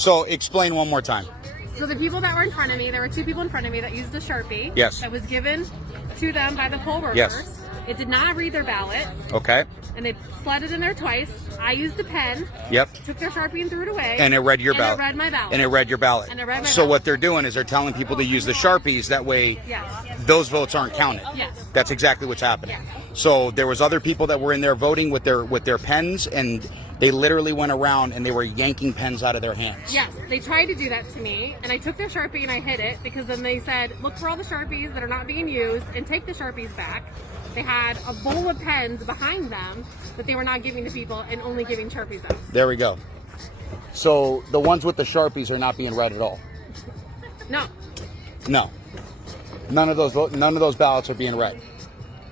So explain one more time. So the people that were in front of me, there were 2 people in front of me that used a Sharpie. Yes. That was given to them by the poll workers. Yes. It did not read their ballot. Okay. And they slid it in there twice. I used a pen. Yep. Took their Sharpie and threw it away. And it read your ballot. And it read my ballot. And it read your ballot. And it read my So ballot. what they're doing is they're telling people to use the Sharpies. That way, Yes. those votes aren't counted. Yes. That's exactly what's happening. Yes. So there was other people that were in there voting with their pens, and they literally went around and they were yanking pens out of their hands. Yes, they tried to do that to me, and I took their Sharpie and I hid it because then they said, look for all the Sharpies that are not being used and take the Sharpies back. They had a bowl of pens behind them that they were not giving to people and only giving Sharpies out. There we go. So the ones with the Sharpies are not being read at all. No. No. None of those ballots are being read.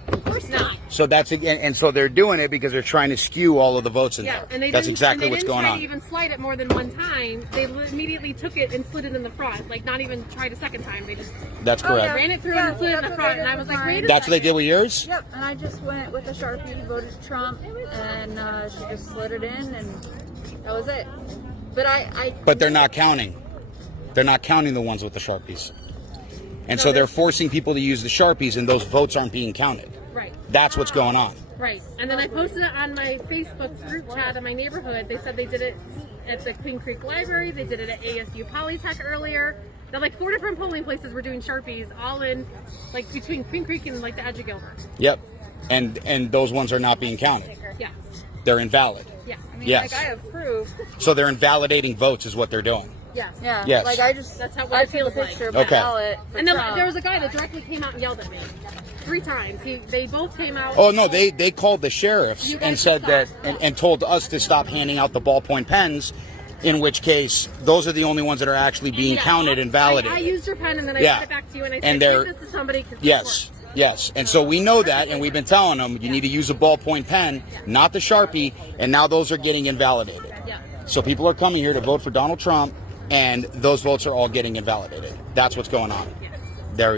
Of course not. So that's and so they're doing it because they're trying to skew all of the votes in Yeah, there. and they That's didn't, exactly and they what's didn't going try on. to even slide it more than one time. They immediately took it and slid it in the front, like not even tried a second time. They just That's correct. ran it through and slid it in the front, and I was like, wait a That's what they second. did with yours? Yep, and I just went with a Sharpie, voted Trump, and she just slid it in, and that was it. But But they're not counting. They're not counting the ones with the Sharpies. And so they're forcing people to use the Sharpies, and those votes aren't being counted. Right. That's what's going on. Right. And then I posted it on my Facebook group chat in my neighborhood. They said they did it at the Queen Creek Library. They did it at ASU Polytech earlier. They're like 4 different polling places were doing Sharpies, all in like between Queen Creek and like the edge of Gilbert. Yep. And those ones are not being counted. Yeah. They're invalid. Yeah. I mean, Yes. like, I have proof. So they're invalidating votes is what they're doing. Yes. Yeah. Yes. Like, That's how I it took a feels like. picture of my Okay. ballot for And then Trump. there was a guy that directly came out and yelled at me 3 times. They both came out. Oh no, they called the sheriffs You guys and said should that stop. and told us to stop handing out the ballpoint pens, in which case those are the only ones that are actually being Yeah. counted and validated. I used your pen and then I Yeah. sent it back to you and I And said, they're- give this to somebody. 'Cause Yes, this works. yes. And so we know that, and we've been telling them you need to use a ballpoint pen, not the Sharpie, and now those are getting invalidated. Yeah. So people are coming here to vote for Donald Trump, and those votes are all getting invalidated. That's what's going on. Yes.